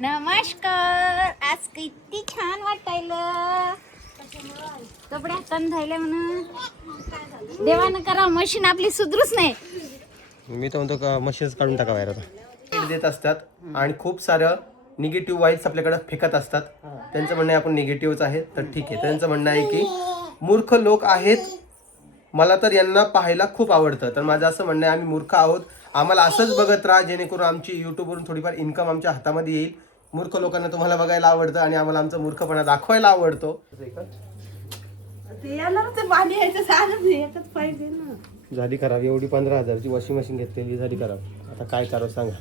नमस्कार. आज किती छान वाटायलं. कपडे हाताने धायले म्हणून देवानं करा मशीन आपली सुधरूच नाही. मी तर म्हणतो का मशीनच काढून टाका बाहेर आता. देत असतात आणि खूप सारं निगेटिव्ह वाईब्स आपल्याकडे फेकत असतात. त्यांचं म्हणणं आहे आपण निगेटिव्हच आहे तर ठीक आहे. त्यांचं म्हणणं आहे की मूर्ख लोक आहेत, मला तर यांना पाहायला खूप आवडतं. तर माझं असं म्हणणं आहे आम्ही मूर्ख आहोत, आम्हाला असंच बघत राहा जेणेकरून आमची यूट्यूबवरून थोडीफार इन्कम आमच्या हातामध्ये येईल. मूर्ख लोकांना तुम्हाला बघायला आवडतं आणि आम्हाला आमचा मूर्खपणा दाखवायला आवडतो. झाली खराब. एवढी 15,000ची वॉशिंग मशीन घेतलेली झाली खराब. आता काय करावं सांगा.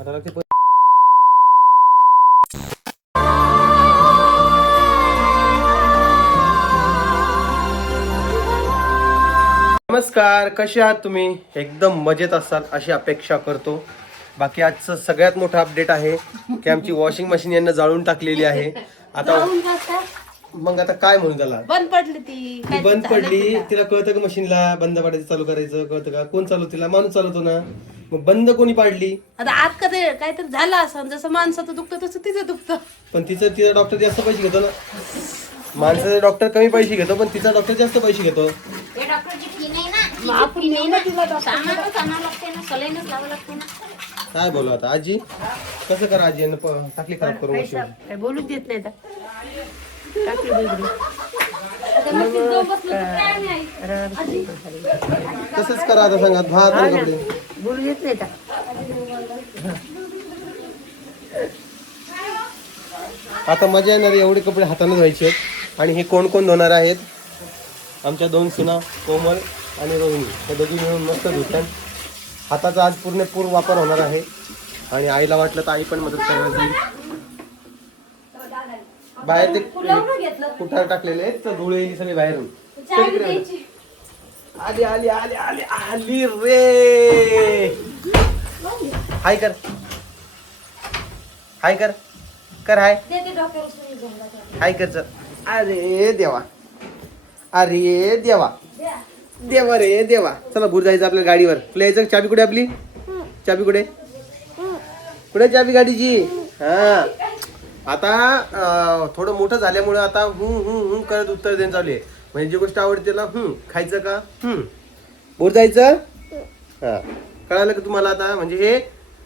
आता लागते नमस्कार, कसे आहात तुम्ही? एकदम मजेत असाल अशी अपेक्षा करतो. बाकी आजचं सगळ्यात मोठं अपडेट आहे की आमची वॉशिंग मशीन यांना जाळून टाकलेली आहे. आता मग आता काय म्हणून त्याला बंद पडली ती बंद पडली. तिला कळतं का मशीनला बंद पडायचं चालू करायचं? कळतं का? कोण चालवतो तिला? माणूस चालवतो ना. मग बंद कोणी पाडली? आता आत कधी काहीतरी झालं असं जसं माणसाचं दुखतं तसं तिचं दुखतं. पण तिचा डॉक्टर जास्त पैसे घेतो ना. माणसाचा डॉक्टर कमी पैसे घेतो पण तिचा डॉक्टर जास्त पैसे घेतो. डॉक्टरची फी नाही ना. फी नाही ना. सामानच आणावं लागते ना. सलाईनच लावावं लागते ना. काय बोलू आता आजी? कसं करा आजी? टाकली खराब करून मशीन. काय बोलूच देत नाही तसंच करा आता. सांगा भात आणि कपडे बोलू देत नाही का. आता मजा येणार आहे. एवढे कपडे हाताने धुवायचे आहेत. आणि हे कोण कोण धुणार आहेत? आमच्या दोन सुना कोमल आणि रोहिणी. त्या दोघी मिळून मस्त धुतात. हाताचा आज पूर्ण वापर होणार आहे. आणि आईला वाटलं तर आई पण मदत करणार आहे. बाहेर ते कुठार टाकलेले आहेत तर धुळे येईल सगळे बाहेरून. आली आली आली आली आली रे. हाय कर, हाय कर, कर हाय, हाय कर चल. अरे देवा, अरे देवा, देवा रे देवा. चला भूर जायचं आपल्या गाडीवर. तुला यायचं? चाबी कुठे आपली? चाबी कुठे? कुठे चाबी गाडीची? हा. आता थोडं मोठं झाल्यामुळं आता हूं करत उत्तर देणं चालू आहे. म्हणजे जी गोष्ट आवडते त्याला खायचं का भूर जायचं. हा, कळालं का तुम्हाला आता? म्हणजे हे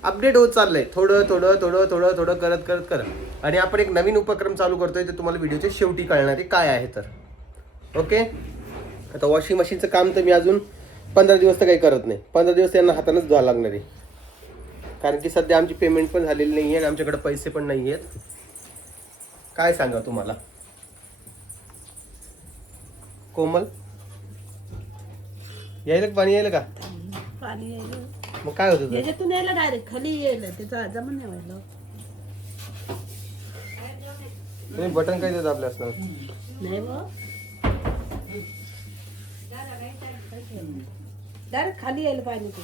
अपडेट होत चाललंय थोडं थोडं थोडं थोडं थोडं करत करत करत. आणि आपण एक नवीन उपक्रम चालू करतोय ते तुम्हाला व्हिडिओच्या शेवटी कळणार आहे काय आहे तर. ओके. आता वॉशिंग मशीनचं काम तर मी अजून 15 दिवस तर काही करत नाही. 15 दिवस त्यांना हातानंच धुवायला लागणार आहे. कारण की सध्या आमची पेमेंट पण झालेली नाही आहे आणि आमच्याकडे पैसे पण नाही आहेत. काय सांगा तुम्हाला कोमल? यायला पाणी यायला का? पाणी यायलं मग काय होतं? याच्यातून यायला डायरेक्ट खाली यायला त्याचा जमन नाही व्हायला. तुम्ही बटन काय देत आपल्या असणार? नाही डायरेक्ट खाली यायला पाहिजे ते.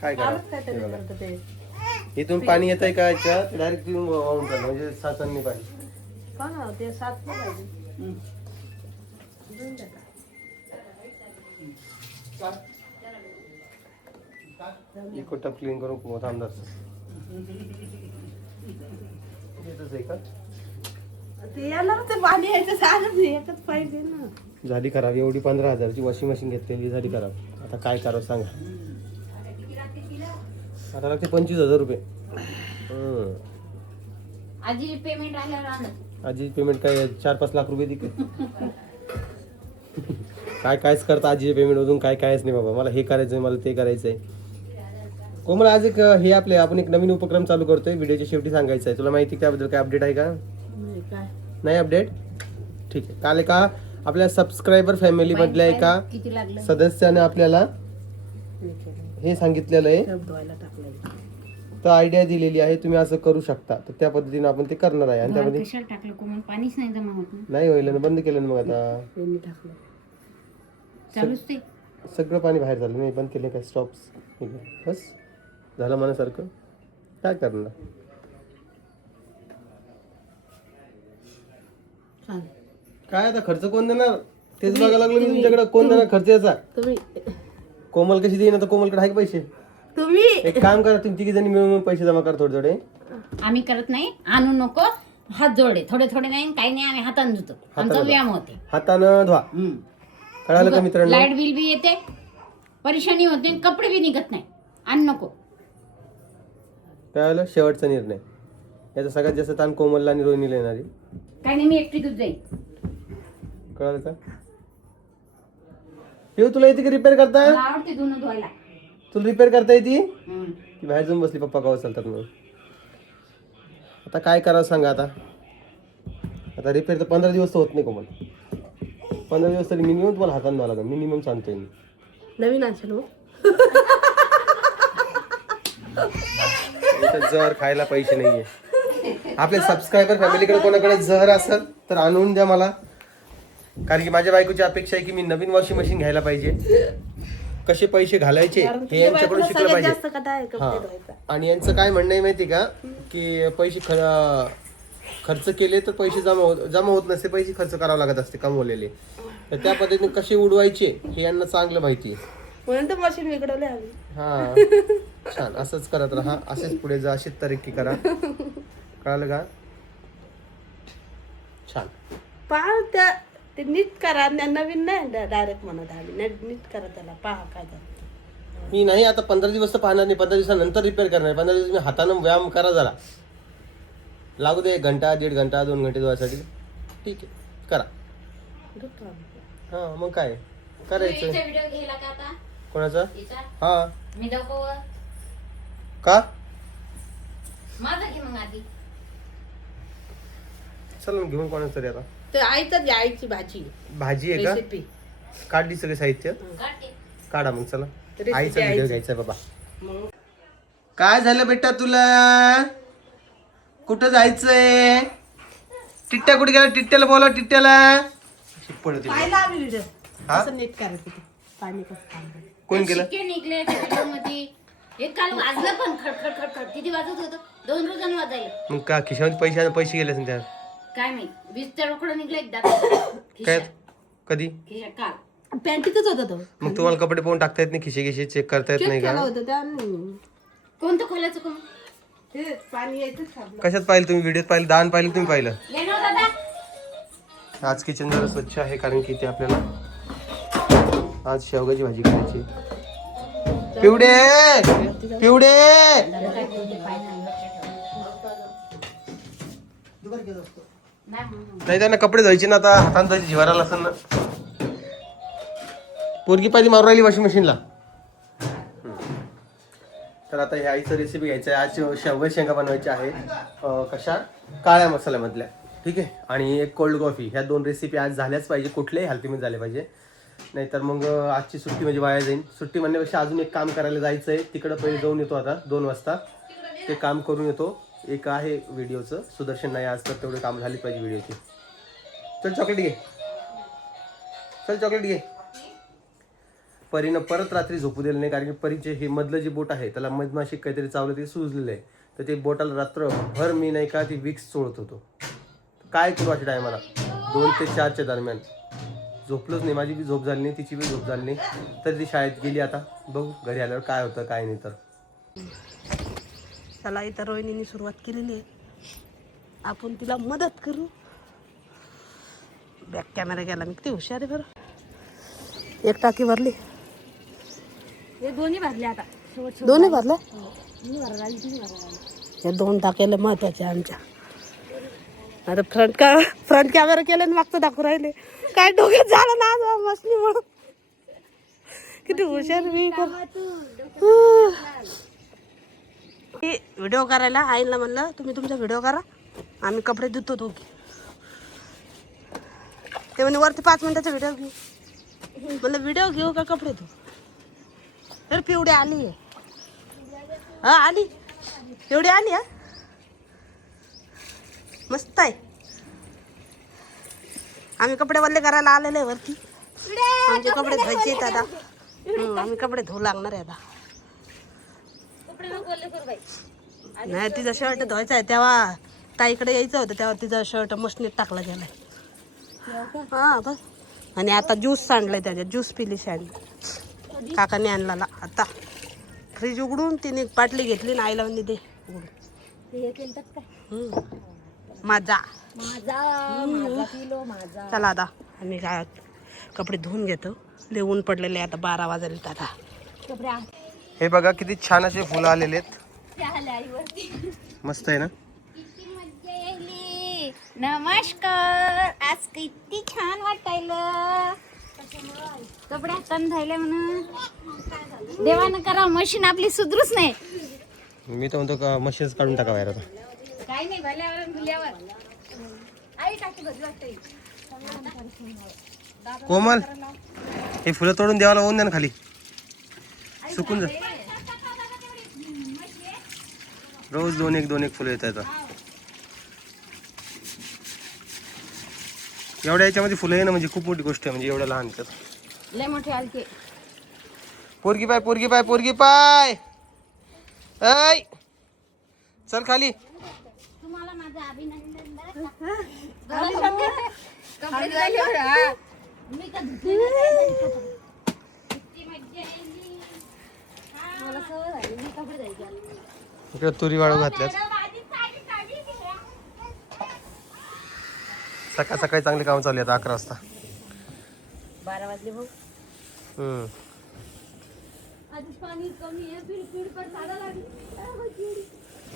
काय काहीतरी करा? करतं ते. इथून पाणी येत आहे का याच्यात? डायरेक्ट येऊन वाहून जातं म्हणजे साचन नाही पाहिजे. का ना ते सात नाही पाहिजे. इको टप क्लीन करून खूप थांबणार. येतच आहे का? ते याला ते पाणी यायचं सांगत नाही. याच्यात पाहिजे ना. झाली खराब. एवढी 15,000ची वॉशिंग मशीन घेतलेली झाली खराब. आता काय करावं सांगा. आता लागते 25,000 रुपये. आजी पेमेंट आल्यावर आणत. आजी पेमेंट काय 4-5 लाख रुपये दिले. काय कायच करता आजीचे पेमेंट मधून काय कायच नाही बाबा. मला हे करायचंय, मला ते करायचंय. कोमल आज एक हे आपण एक नवीन उपक्रम चालू करतोय. व्हिडिओच्या शेवटी सांगायचं आहे. तुला माहिती त्याबद्दल काय अपडेट आहे का? नाही अपडेट? ठीक आहे. काल एका आपल्या सबस्क्रायबर फॅमिली मधल्या एका सदस्याने आपल्याला हे सांगितलेलं आहे, तर आयडिया दिलेली आहे तुम्ही असं करू शकता. तर त्या पद्धतीने आपण ते करणार आहे. आणि त्यामध्ये टाकलं कोमल पाणीच नाही जमा होत. नाही होईल ना, बंद केलं ना. मग आता चालूच ते सगळं पाणी बाहेर झालं. नाही बंद केले काय? स्टॉप्स बस झालं मनासारखं. काय करणार? काय आता खर्च कोण देणार? तेच बघायला लागलो मी तुमच्याकडे. कोण देणार खर्च याचा? कोमल कशी देईन आता? कोमलकडे आहे पैसे? तुम्ही एक काम करा, तुम्ही तिघी जणी मिळून पैसे जमा करा थोडे थोडे. आम्ही करत नाही, आणू नको. हात जोडे, थोडे थोडे नाही, काही नाही, आम्ही हाताने धुतो. आमचा व्यायाम होते. हातानं धुवा. कळालं का मित्रांनो? लाईट बिल बी येते, परेशानी होते, कपडे बी निघत नाही. आण नको. कळालं? शेवटचा निर्णय. याचा सगळ्यात जास्त ताण कोमलला आणि रोहिणीला येणार आहे. काही नाही, मी एकटी दूध जाईल. कळालं का? पिऊ तुला येते की रिपेअर करता? मला आवडते धुणं धुवायला. तुला रिपेअर करता येते? हम्म. ती बाहेर जाऊन बसली पप्पा गावात चालतात म्हणून. आता काय करावं सांगा आता. आता रिपेअर तर 15 दिवस तर होत नाही कोमल. 15 दिवस तरी मिनिमम तुम्हाला हाताने द्यावं लागेल. मिनिमम सांगतोय मी. नवीन आणशील हो. इथं जहर खायला पैसे नाहीये. आपले सबस्क्रायबर फॅमिलीकडे कोणाकडे जहर असेल तर आणून द्या मला. कारण की माझ्या बायकोची अपेक्षा आहे की मी नवीन वॉशिंग मशीन घ्यायला पाहिजे. कसे पैसे घालायचे हे यांच्याकडून शिकलं पाहिजे. जास्त कथा आहे कपडे धुवायचा. आणि यांचं काय म्हणणं आहे माहिती का, की पैसे खर्च केले तर पैसे जमा होत नसते, पैसे खर्च करावे लागत असते कमवलेले. तर त्या पद्धतीने कसे उडवायचे हे यांना चांगलं माहिती आहे. म्हणून तर मशीन विकडवले आम्ही. हा छान, असंच करत राहा, असेच पुढे जा, अशीच तरक्की करा. कळालं का? छान. पहा त्या ते नीट करा, नवीन नाही डायरेक्ट म्हणत आम्ही. नीट करा त्याला, पहा काय झालं. मी नाही आता 15 दिवस तर पाहणार नाही, 15 दिवसानंतर रिपेअर करणार. 15 दिवस मी हातानं व्यायाम करा जरा. लागू दे 1 घंटा, 1.5 घंटा, 2 घंटे धुवायसाठी. ठीक आहे, करा. हा मग काय करायचं. व्हिडिओ घ्यायला का आता? कोणाचा? हिचा? हा मी दाखव. का? माझा घे मग आधी. चल मग घेऊन कोणाचं तरी आता. ते आईच आईची भाजी भाजी आहे का? रेसिपी. काढली सगळे साहित्य? काढते. काढा मग चला. Recipe आईचा व्हिडिओ आईची. घ्यायचा बाबा. मग काय झालं बेटा तुला? कुठं जायचंय? टिट्ट्या कुठे गेला? टिट्ट्याला बोला, टिट्ट्याला. पडते. पाहिला आम्ही व्हिडिओ. हा? असं नीट करायचं ते. पाणी कसं काढायचं. कोण केलं? शिक्के निघले त्या व्हिडिओमध्ये. एक काल वाजलं पण खडखड खडखड. किती वाजत होतं? 2 रोजाने वाजायला. मग का खिशामध्ये पैसे गेले असेल त्या? काय माहित, 20 तर रोकडं निघले एकदा. काय? कधी? खिशात काल. पॅन्टीतच होता तो. मग तुम्हाला कपडे पाहून टाकता येत नाही, खिशे चेक करता येत चेक नाही केला का? होता त्याने. कोणतं खोलायचं कोण? ते पाणी यायचं थांबलं. कशात पाहिलं तुम्ही? व्हिडिओत पाहिलं? दान पाहिलं तुम्ही? पाहिलं? ये ना दादा. आज किचन जरा स्वच्छ आहे कारण की ते आपल्याला आज शेवगाची भाजी करायची. पिवडे पिवडे नाही त्यांना कपडे धुवायचे ना आता, हाताने धुवायचे, जिवाराला असं ना. पोरगी पाहिजे मारून राहिली वॉशिंग मशीनला. तर आता ह्या आईचं रेसिपी घ्यायचं आहे. आज शेवगा शेंगा बनवायच्या आहेत. कशा? काळ्या मसाल्यामधल्या. ठीक आहे. आणि एक कोल्ड कॉफी. ह्या 2 रेसिपी आज झाल्याच पाहिजे, कुठल्याही हालतीमध्ये झाले पाहिजे. नाहीतर मग आजची सुट्टी म्हणजे वाया जाईल. सुट्टी म्हणण्यापेक्षा अजून एक काम करायला जायचं आहे. तिकडं पहिले जाऊन येतो आता 2 वाजता. ते काम करून येतो. एक आहे व्हिडिओचं, सुदर्शन नाही आज, तर तेवढे काम झाली पाहिजे व्हिडिओची. चल चॉकलेट घे, चल चॉकलेट घे. परीनं परत रात्री झोपू दिलं नाही कारण की परीचे हे मधलं जे बोट आहे त्याला मधमाशी काहीतरी चावलं, ते सुजलेलं आहे. तर ते बोटाला रात्रभर मी नाही का ती विक्स चोळत होतो. काय करू अशा टायमाला 2 ते 4च्या दरम्यान झोपलोच नाही. माझी बी झोप झाली नाही, तिची बी झोप झाली नाही. तर ती शाळेत गेली. आता बघू घरी आल्यावर काय होतं काय नाही. तर चला, इथं रोहिणीने सुरुवात केलेली आहे. आपण तिला मदत करू. बॅक कॅमेरा गेला. मी किती हुशार आहे बरं. 1 टाकी भरली. हे दोन्ही भरले आता. दोन्ही भरल्या. या 2 टाक्याला महत्वाचे आमच्या. आता फ्रंट कॅमेरा केले आणि मागचं दाखवू राहिले. काय डोक्यात झालं ना मशनी म्हणून. किती हुशार मी. व्हिडिओ करायला आईला म्हणलं तुम्ही तुमचा व्हिडिओ करा, आम्ही कपडे धुतो दोघी. ते म्हणे वरती 5 मिनिटाचा व्हिडिओ घेऊ. म्हणलं व्हिडिओ घेऊ का कपडे धुऊ. तर पिवडी आली आहे. हा आली, पिवडी आली. हा मस्त आहे. आम्ही कपडे वल्ले करायला आलेले आहे वरती. आमचे कपडे धुवायचे आहेत आता. आम्ही कपडे धुवू लागणार आहे आता. नाही, तिचा शर्ट धुवायचा आहे. तेव्हा ताईकडे यायचं होतं, तेव्हा तिचा शर्ट मशनीत टाकला गेलाय. हा बस. आणि आता ज्यूस सांडलाय, त्याच्यात ज्यूस पिली सांड काकाने आणला आता. फ्रीज उघडून तिने बाटली घेतली ना आईला म्हणजे दे उघडून. हे केलं काय माझा माझा किलो माझा. चला आता आम्ही काय कपडे धुवून घेतो. लय ऊन पडलेले आता 12 वाजले आता. कपडे हे बघा किती छान असे फुलं आलेले आहेत. आले आईवरती. मस्त आहे ना. किती मज्जा यायली. नमस्कार. आज किती छान वाटायलं. कपडे हातानं धुतले म्हणून देवानं करा मशीन आपली सुधरूच नाही. मी तर म्हणतो का मशीनच काढून टाकावं यार आता. काही नाही भल्यावर भुल्यावर आई टाकी भजी वाटते. कोमल हे फुलं तोडून देवाला होऊन द्या ना खाली सुकून जा. रोज दोन एक फुलं येत आहेत. एवढ्या याच्यामध्ये फुलं येणं म्हणजे खूप मोठी गोष्ट आहे. म्हणजे एवढ्या लहान येतात. लय मोठे आलके. पोरगी पाय पोरगी पाय पोरगी पाय. ऐ चल खाली. तुम्हाला माझं अभिनंदन बरं का. कपडे धुवायले बरं. मी का धुतले नाही कपडे. किती मज्जा यायली. मला सवय झाली मी कपडे धुवायचे. इकडे तुरी वाळू घातल्यात. सकाळ सकाळी चांगले काम चालू आहेत. 11 वाजता 12 वाजले भाऊ. आधीच पाणी कमी आहे. पीड पर साडा लागली.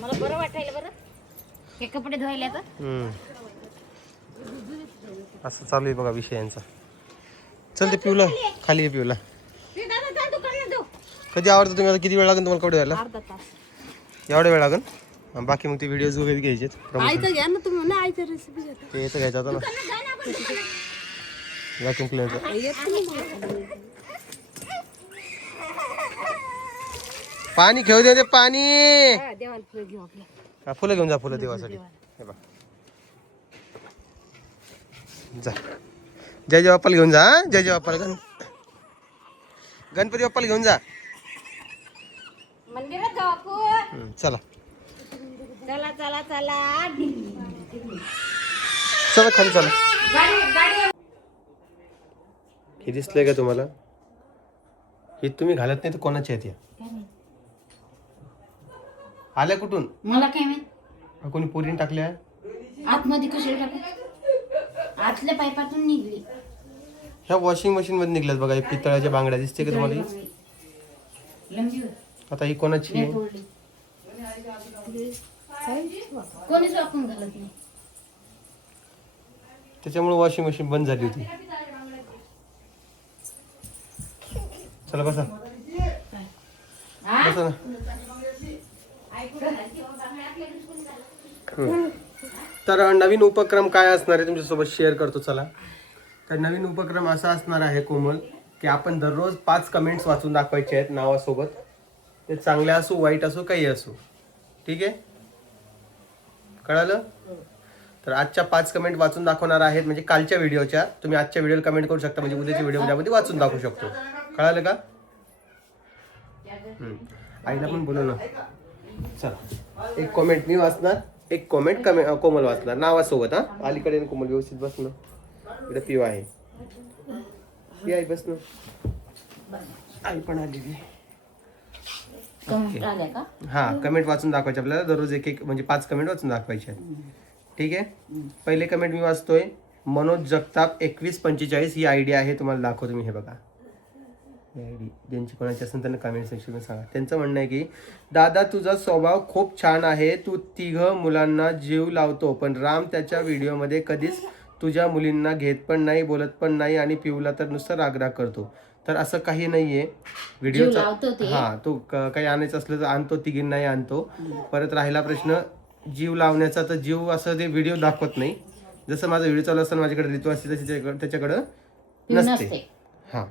मला बरं वाटायला बरं हे कपडे धुवायला तर. असं चालू आहे बघा विषय यांचा. चल ते पिऊला खाली आहे. पिऊला कधी आवडतं तुम्ही? आता किती वेळ लागेल तुम्हाला कपडे धुवायला? अर्धा तास. एवढा वेळ लागेल. बाकी मग ते व्हिडिओज वगैरे घ्यायचे. आईचं घ्या ना तुम्ही ना आईचं रेसिपी घेता. ते याचं घ्यायचं होतं ना व्हॅक्यूम क्लिनरचं. पाणी घेऊ दे पाणी. देवाला फुलं घेऊ आपल्या. हा, फुलं घेऊन जा. फुलं देवासाठी. हे बघ जा. जय जय बाप्पाला घेऊन जा. जय जय बाप्पाला गणपती बाप्पाला घेऊन जा. मंदिरात जाऊ आपण. चला चला चला चला. चला खाली चला. हे दिसलंय का तुम्हाला? हे तुम्ही घालत नाही तर कोणाच्या आहेत या? आल्या कुठून? मला काय माहित. कोणी पोरीने टाकल्या? आतमध्ये कशी टाकली? आतल्या पाईपातून निघली. ह्या वॉशिंग मशीन मध्ये निघल्यात बघा. हे पितळाच्या बांगड्या दिसते का तुम्हाला? लंबी आता ही कोणाची आहे? कोणीच वापरून घालत नाही. त्याच्यामुळे वॉशिंग मशीन बंद झाली होती. चला बसा बसा ना. तर नवीन उपक्रम काय असणार आहे तुमच्यासोबत शेअर करतो. चला तर नवीन उपक्रम असा असणार आहे कोमल की आपण दररोज 5 कमेंट्स वाचून दाखवायचे आहेत नावासोबत. ते चांगले असो वाईट असो काही असो. ठीक आहे कळालं? तर आजच्या 5 कमेंट वाचून दाखवणार आहेत. म्हणजे कालच्या व्हिडिओच्या. तुम्ही आजच्या व्हिडिओला कमेंट करू शकता. म्हणजे उद्याच्या व्हिडिओमध्ये वाचून दाखवू शकतो. कळालं का? आईला पण बोलू ना. चला एक कमेंट मी वाचणार. एक कमेंट कोमल वाचणार नावासोबत. हा अलीकडे कोमल व्यवस्थित बस ना. इकडे पिऊ आहे. पी आई बस ना. आई पण आलेली. हा कमेंट वाचून दाखवायचे आपल्याला दररोज एक म्हणजे 5 कमेंट वाचून दाखवायचे. ठीक आहे. पहिले कमेंट मी वाचतोय. मनोज जगताप 2145 ही आयडी आहे. तुम्हाला दाखवतो मी. हे बघा आयडी. ज्यांची कोणाची असेल त्यांना कमेंट सेक्शनमध्ये सांगा. त्यांचं म्हणणं आहे की दादा तुझा स्वभाव खूप छान आहे. तू 3 मुलांना जीव लावतो पण राम त्याच्या व्हिडिओमध्ये कधीच तुझ्या मुलींना घेत पण नाही बोलत पण नाही आणि पिऊला तर नुसतं रागराग करतो. तर असं काही नाहीये. व्हिडिओचा हा तो काही आणायचं असलं तर आणतो. 3घींनाही आणतो. परत राहिला प्रश्न जीव लावण्याचा तर जीव असं ते व्हिडिओ दाखवत नाही. जसं माझा व्हिडिओ चालू असताना माझ्याकडे ऋतू असते तशी त्याच्याकडं नसते. हा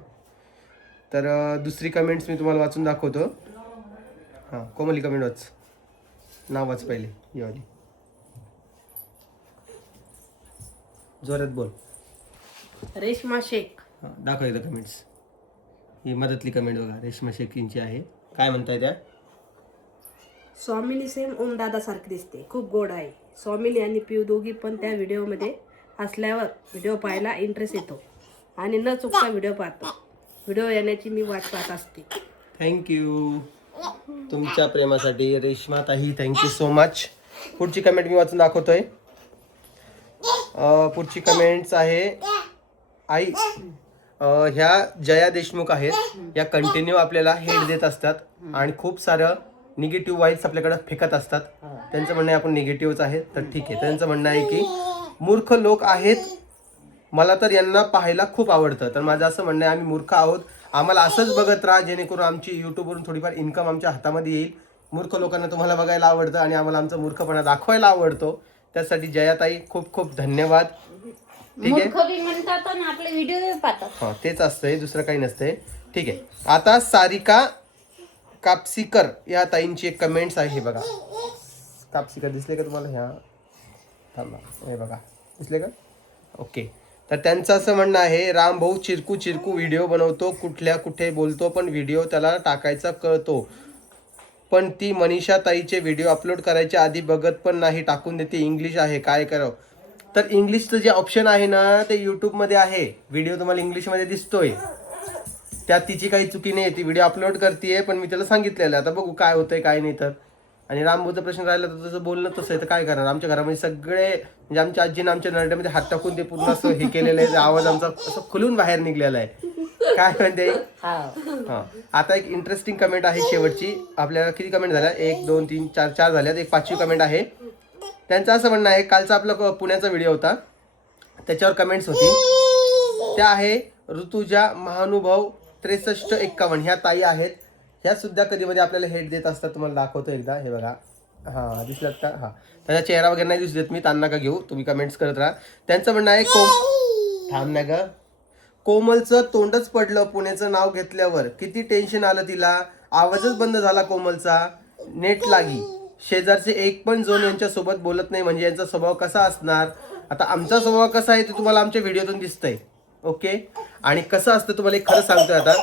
तर दुसरी कमेंट्स मी तुम्हाला वाचून दाखवतो. हां कोमली कमेंट वाच. नाव वाच पहिले. येवाली जोरात बोल. रेश्मा शेख. हां दाखव एकदा कमेंट्स. ही मदतली कमेंट बघा. रेश्मा शेख यांची आहे. काय म्हणताय त्या? स्वामिनी सेम ओम दादा सारखी दिसते. खूप गोड आहे. स्वामिनी आणि पिऊ दोघी पण त्या व्हिडिओमध्ये असल्यावर व्हिडिओ पाहायला इंटरेस्ट येतो आणि न चुकता व्हिडिओ पाहतो. व्हिडिओ येण्याची मी वाट पाहत असते. थँक्यू. तुमच्या प्रेमासाठी रेश्मा ताई, थँक्यू सो मच. पुढची कमेंट मी वाचून दाखवतोय. पुढची कमेंट्स आहे आई ह्या जया देशमुख आहेत. या कंटिन्यू आपल्याला हेट देत असतात आणि खूप सारं निगेटिव्ह वाईब्स आपल्याकडे फेकत असतात. त्यांचं म्हणणं आहे आपण निगेटिव्हच आहेत, तर ठीक आहे. त्यांचं म्हणणं आहे की मूर्ख लोक आहेत, मला तर यांना पाहायला खूप आवडतं. तर माझं असं म्हणणं आहे आम्ही मूर्ख आहोत, आम्हाला असंच बघत राहा जेणेकरून आमची यूट्यूबवरून थोडीफार इन्कम आमच्या हातामध्ये येईल. मूर्ख लोकांना तुम्हाला बघायला आवडतं आणि आम्हाला आमचा मूर्खपणा दाखवायला आवडतो. त्यासाठी जयाताई खूप खूप धन्यवाद. ठीक आहे, मूर्ख बी म्हणतात आणि आपले व्हिडिओ पाहतात. हां तेच असतंय, दुसरं काही नसतंय. ठीक आहे, आता सारिका कापसीकर या ताईंची एक कमेंट्स आहे. हे बघा, कापसीकर दिसले का तुम्हाला? ह्या थांबा, हे बघा दिसले का? ओके. तर त्यांचं असं म्हणणं आहे, राम भाऊ चिरकू चिरकू व्हिडिओ बनवतो, कुठल्या कुठे बोलतो, पण व्हिडिओ त्याला टाकायचा कळतो. पण ती मनीषा ताईचे व्हिडिओ अपलोड करायच्या आधी बघत पण नाही, टाकून देते. इंग्लिश आहे, काय करावं? तर इंग्लिशचं जे ऑप्शन आहे ना ते यूट्यूबमध्ये आहे. व्हिडिओ तुम्हाला इंग्लिशमध्ये दिसतोय, त्यात तिची काही चुकी नाही. ती व्हिडिओ अपलोड करते, पण मी त्याला सांगितलेलं आता बघू काय होतंय काय नाही. तर आणि रामभाऊचा प्रश्न राहिला तर त्याचं बोलणं तसं आहे, तर काय करणार? आमच्या घरामध्ये सगळे म्हणजे आमच्या आजीनं आमच्या नरड्यामध्ये हात टाकून ते पूर्ण असं हे केलेलं आहे, आवाज आमचा असं खुलून बाहेर निघलेला आहे. काय म्हणते? हा, आता एक इंटरेस्टिंग कमेंट आहे शेवटची. आपल्याला किती कमेंट झाल्या? 1 2 3 4 4 झाल्यात. एक 5वी कमेंट आहे. त्यांचं असं म्हणणं आहे, कालचा आपला पुण्याचा व्हिडिओ होता त्याच्यावर कमेंट्स होती, त्या आहे ऋतुजा महानुभाव 6351 ह्या ताई आहेत. ह्या सुद्धा कधी मध्ये आपल्याला हेट देत असतात. तुम्हाला दाखवतो एकदा, हे बघा. हां दिसलात का? हां, त्याचा चेहरा वगैरे नाही दिसू देत मी, ताण नका घेऊ, तुम्ही कमेंट्स करत राहा. त्यांचं म्हणणं आहे थांब ना ग, कोमलचं तोंडच पडलं पुण्याचं नाव घेतल्यावर, किती टेन्शन आलं तिला, आवाजच बंद झाला कोमलचा, नेट लागी. शेजारचे एक पण जोन यांच्यासोबत बोलत नाही, म्हणजे यांचा स्वभाव कसा असणार? आता आमचा स्वभाव कसा आहे ते तुम्हाला आमच्या व्हिडिओतून दिसतंय. ओके. आणि कसं असतं तुम्हाला एक खरं सांगतोय आता,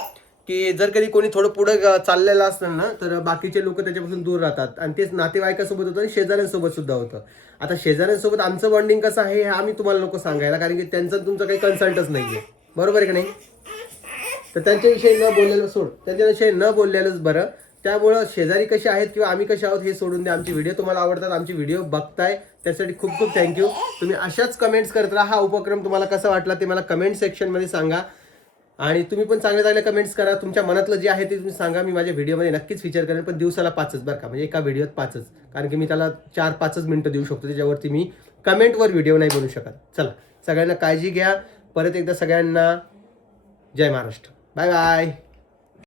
की जर कधी कोणी थोडं पुढं चाललेलं असतं ना तर बाकीचे लोक त्याच्यापासून दूर राहतात. आणि तेच नातेवाईकासोबत होतं आणि शेजाऱ्यांसोबत सुद्धा होतं. आता शेजाऱ्यांसोबत आमचं बॉन्डिंग कसं आहे हे आम्ही तुम्हाला नको सांगायला, कारण की त्यांचं तुमचं काही कन्सल्टच नाही आहे, बरोबर आहे की नाही? तर त्यांच्याविषयी न बोललेलं सोड, त्यांच्याविषयी न बोललेलंच बरं. त्यामुळं शेजारी कसे आहेत किंवा आम्ही कसे आहोत हे सोडून द्या. आमचे व्हिडिओ तुम्हाला आवडतात, आमचे व्हिडिओ बघताय, त्यासाठी खूप खूप थँक्यू. तुम्ही अशाच कमेंट्स करत राहा. हा उपक्रम तुम्हाला कसा वाटला ते मला कमेंट सेक्शनमध्ये सांगा. आणि तुम्ही पण चांगले चांगले कमेंट्स करा. तुमच्या मनातलं जे आहे ते तुम्ही सांगा, मी माझ्या व्हिडिओमध्ये नक्कीच फीचर करेन. पण दिवसाला 5च बरं का, म्हणजे एका व्हिडिओत 5च, कारण की मी त्याला 4-5च मिनिटं देऊ शकतो, त्याच्यावरती मी कमेंटवर व्हिडिओ नाही बनवू शकत. चला, सगळ्यांना काळजी घ्या. परत एकदा सगळ्यांना जय महाराष्ट्र, बाय बाय.